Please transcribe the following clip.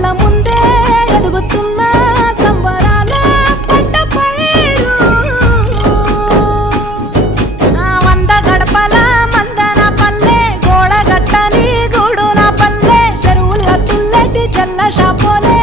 కళ్ళ ముందే ఎదుగుతున్న సంబరాల పంట పైరు వంద గడపల మందన పల్లె గోడ గట్టని గూడున పల్లె చెరువుల తుల్లటి చల్ల షాపోలే